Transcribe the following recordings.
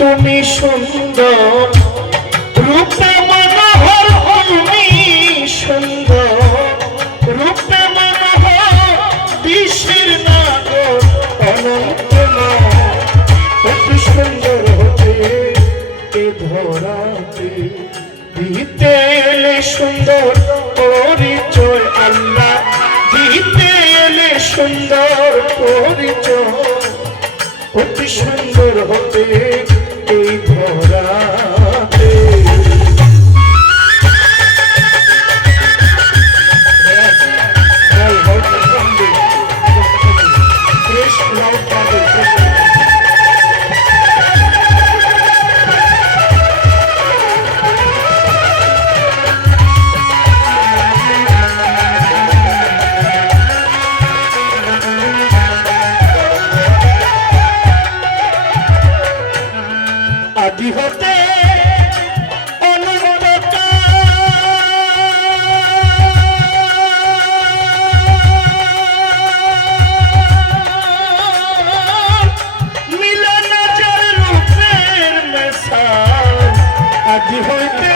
তুমি সুন্দর রূপে মনোহর, তুমি সুন্দর রূপে মনোহর, বিশ্বের নাগর অনন্ত অতি সুন্দর হতে এ ধরাতে দিতে এলে সুন্দর পরিচয় আল্লাহ, দিতে এলে সুন্দর পরিচয় অতি সুন্দর হতে এই ধরাতে। আদি হতে মিলন যার রূপের মেশাল, আদি হইতে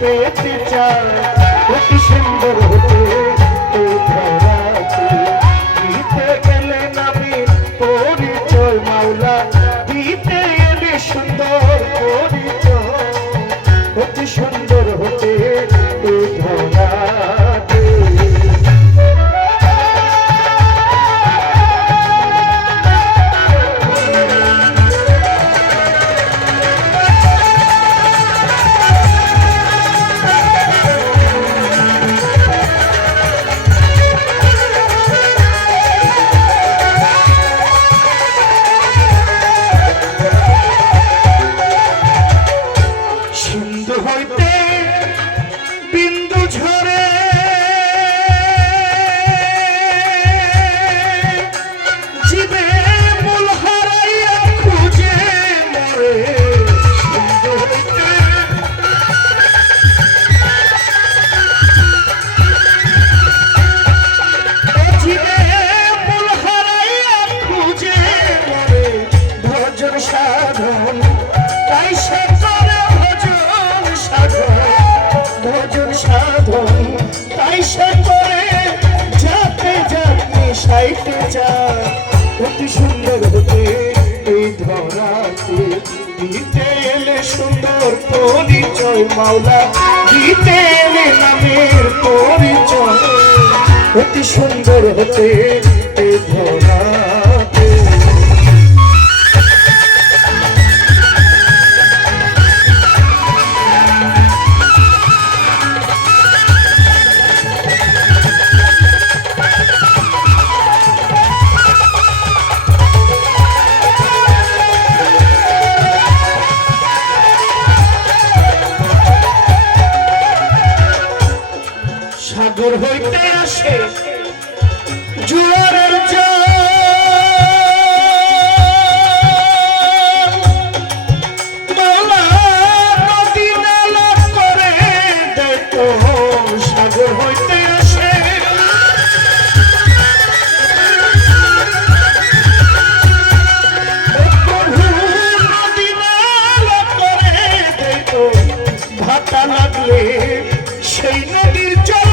পেতে চায় অতি সুন্দর হতে এই ধরাতে, দিতে গেলেন আমি পরিচয় মাওলা, দিতে এলে সুন্দর পরিচয় অতি সুন্দর হতে এই ধরাতে। সিন্ধু হইতে বিন্দু ঝরে জীবে মূল হারাইয়া খুঁজে মরে, সিন্ধু হইতে জীবে মূল হারাইয়া খুঁজে মরে, ভজন সাধন তাই সে ভজন সাধন তাই সে করে যাতে যাতে সাইতে যায় অতি সুন্দর হতে এই ধরাতে, দিতে এলে সুন্দর পরিচয় মাওলা, দিতে এলে নামের পরিচয় অতি সুন্দর হতে এই ধরাতে। সাগর হইতে আসে জোয়ারের জল, নদী নালা করে দেখো, সাগর হইতে আসে নদী নালা করে দেখো, ভাটা লাগলে সেই নদীর জল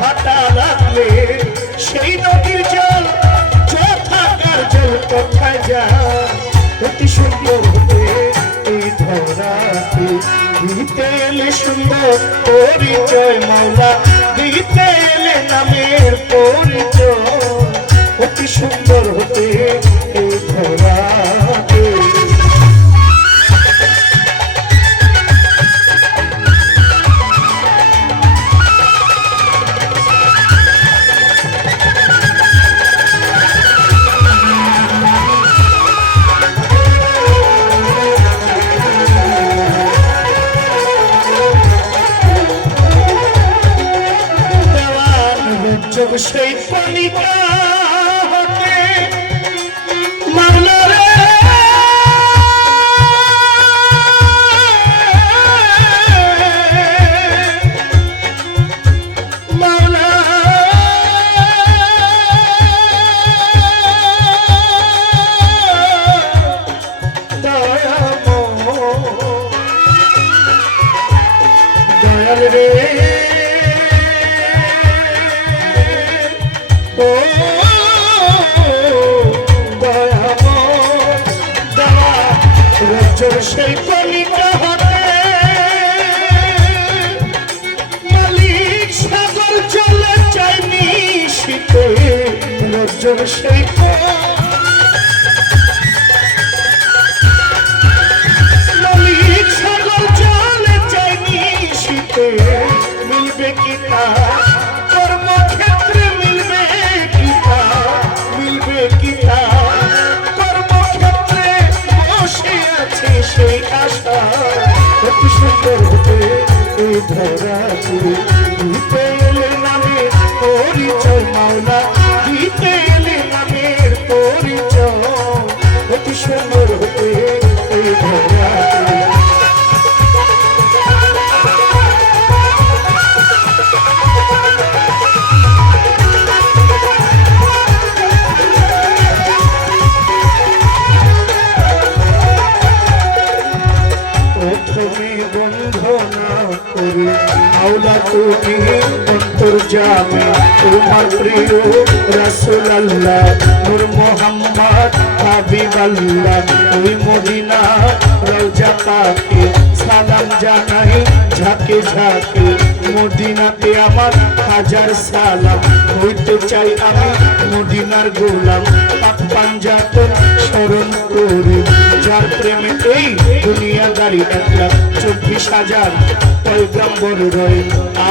ভাটা লাগলে সেই নদীর জল যথাকার জল কোথায় যায় অতি সুন্দর হতে এই ধরাতে, দিতে এলে সুন্দর পরিচয় মাওলা, দিতে এলে নামের পরিচয় অতি সুন্দর হতে এই ধরাতে। সেই কণিকা হতে মাওলা রে মাওলা দয়াল রে সেই কণিকা হতে মালিক সাগর জলে চাইনি শীতে রজ্জর সেই মালিক সাগর জলে চাইনি শীতে মিলবে কি তা কর্মক্ষেত্রে মিলবে কি তা মিলবে কি তা কর্মক্ষেত্রে বসে আছে সেই আশা অতি সুন্দর হতে এই ধরাতে দিতে এলে নামের পরিচয় মাওলা দিতে এলে নামের পরিচয় অতি সুন্দর হতে এই ধরাতে মাওলা তুমি অন্তর্যামী তোমার প্রিয় রাসূলুল্লাহ নূর মুহাম্মদ হাবিবাল্লাহ ওই মদিনা রওজা পাকে সালাম জানাই ঝাঁকে ঝাঁকে মদিনাতে আমার হাজার সালাম হইতে চাই আমি মদিনার গোলাম পাক পাঞ্জাতন স্মরণ করি যার প্রেমে এই দুনিয়াদারি 1,24,000 পয়গম্বর রয়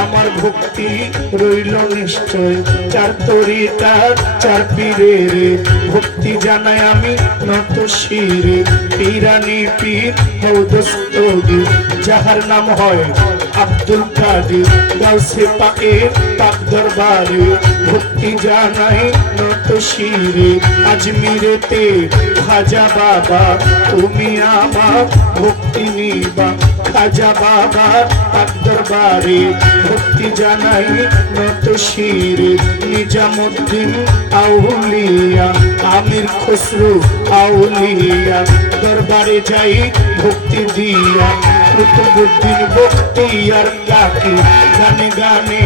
আমার ভক্তি রইল নিশ্চয় চার তরিকার চার পীরের ভক্তি জানাই আমি নত শিরে পীরানি পীর দস্তগীর যাহার নাম হয় আব্দুল কাদের গাউসে পাকের পাক দরবারে ভক্তি জানাই নত শিরে আজমিরেতে খাজা বাবা তুমি আমার ভক্তি নিবা খাজা বাবা পাক দরবারে ভক্তি জানাই নত শিরে নিজামুদ্দিন আউলিয়া আমির খসরু আউলিয়া দরবারে যাই ভক্তি দিয়া কুতুবুদ্দিন বখতিয়ার কাকি গানে গানে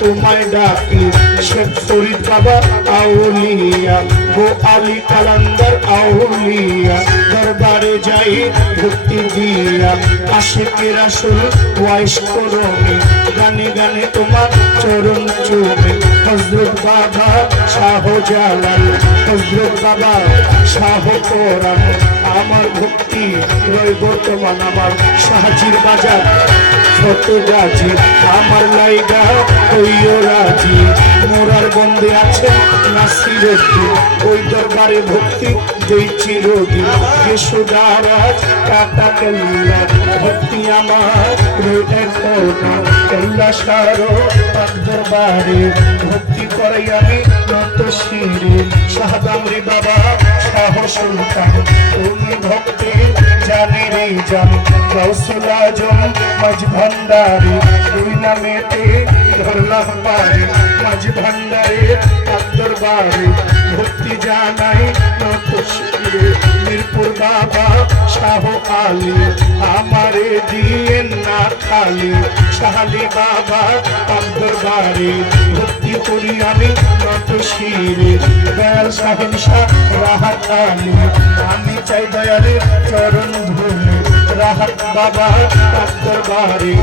তোমায় ডাকি শেখ ফরিদ বাবা আউলিয়া গো আলী কালান্দার আউলিয়া দরবারে যাই ভক্তি দিয়া আশিকে রাসূল ওয়াইস করমে গানে গানে তোমার চরণ চুমে হযরত বাবা শাহজালাল হযরত বাবা শাহ কোরআন আমার ভক্তি রয় বর্তমান আমার শাহজির বাজার ছোট গাছি আমার লাইগা কইও রাজি মোরার বন্দে আছে নাসিরুদ্দিন ওই দরবারে ভক্তি দেই চিরদিন যশোদারাজ কাটা কেল্লা ভক্তি আমার রয়ে কোনা কেল্লা সারো পাক দরবারে ভক্তি করাই আমি নত শিরে শাহদামরি বাবা শাহ সুলতান তুমি ভক্তি জানি রে জানি গাউসুল আজম মাঝ ভান্ডারে দুই নামেতে ধরলাম পারে মাঝ ভান্ডারে পাক দরবারে ভক্তি জানাই নত শিরে মিরপুর বাবা শাহ আলী আমারে দিয়েন না খালি শাহালি বাবা পাক দরবারে ভক্তি করি আমি নত শিরে দয়াল শাহিন শাহ রাহাত আলী আমি চাই দয়ালের চরণ ধুলে রাহাত বাবা পাক দরবারে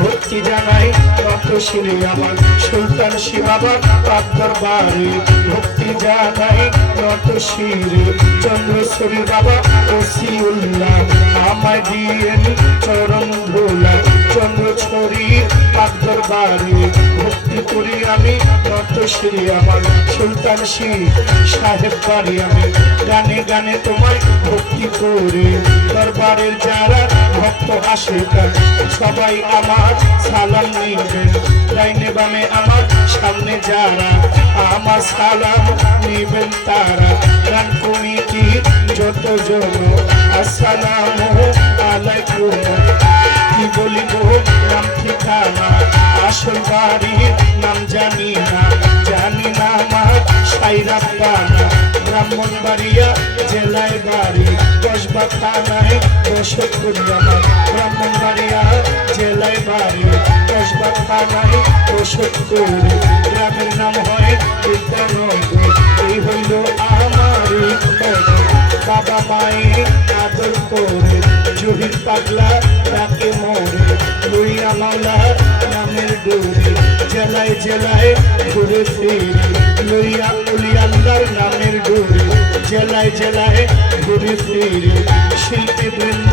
ভক্তি জানাই নত শিরে আমার সুলতান শি বাবা পাক দরবারে ভক্তি জানাই নত শিরে চন্দ্রশ্বরী বাবা ওসিউল্লাহ আমায় দিয়েন চরণ ধুলা চন্দ্রছড়ি পাক দরবারে ভক্তি করি আমি নত শিরে আমার সুলতান শি সাহেব বাড়ি আমি গানে গানে তোমায় ভক্তি করে দরবারের যারা ভক্ত আসে সবাই আমার সালাম নিবেন ডাইনে বামে আমার সামনে যারা আমার সালাম নিবেন তারা গান কমিটির যতজন আসসালামু আলাইকুম কি বলিব নাম ঠিকানা আসল বাড়ির নাম জানি না আমার সাইরা পানা ব্রাহ্মণবাড়িয়া জেলায় বাড়ি কসবা থানায় বসতপুর আমার ব্রাহ্মণবাড়িয়া জেলায় বাড়ি কসবা থানায় বসতপুর গ্রামের নাম হয় বিদ্যানগর এই হইল আমার বাবা মায়ের আদর করে জহির পাগলা ডাকে মোরে লইয়া মাওলার নামের ডোরে জেলায় জেলায় ঘুরে ফিরে লইয়া উলি আল্লাহর নামের ডোরে জেলায় জেলায় ঘুরে ফিরে শিল্পী বৃন্দ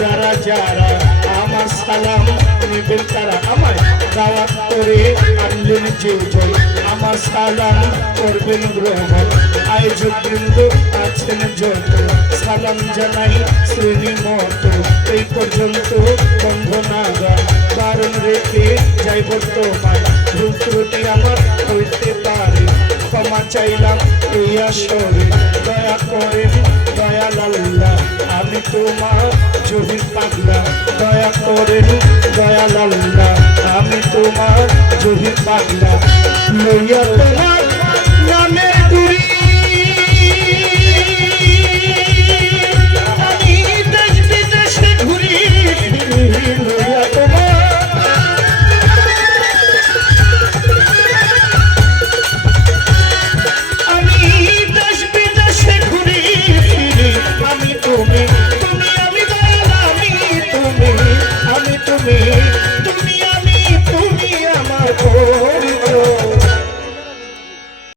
যারা যারা আমার সালাম নিবেন তারা আমায় দাওয়াত করে আনলেন যে জয় আমার সালাম করবেন গ্রহণ আয়োজক বৃন্দ আছেন যত সালাম জানাই শ্রেণী মতো এই পর্যন্ত বন্ধনাগা কারণ রেখে যাই বর্তমান ভুল ত্রুটি আমার হইতে পারে ক্ষমা চাইলাম এই আসরে দয়া করেন দয়াল আল্লাহ আমি তোমার জহির পাগলা দয়া করেন দয়াল আল্লাহ আমি তোমার জহির পাগলা লইয়া তোমার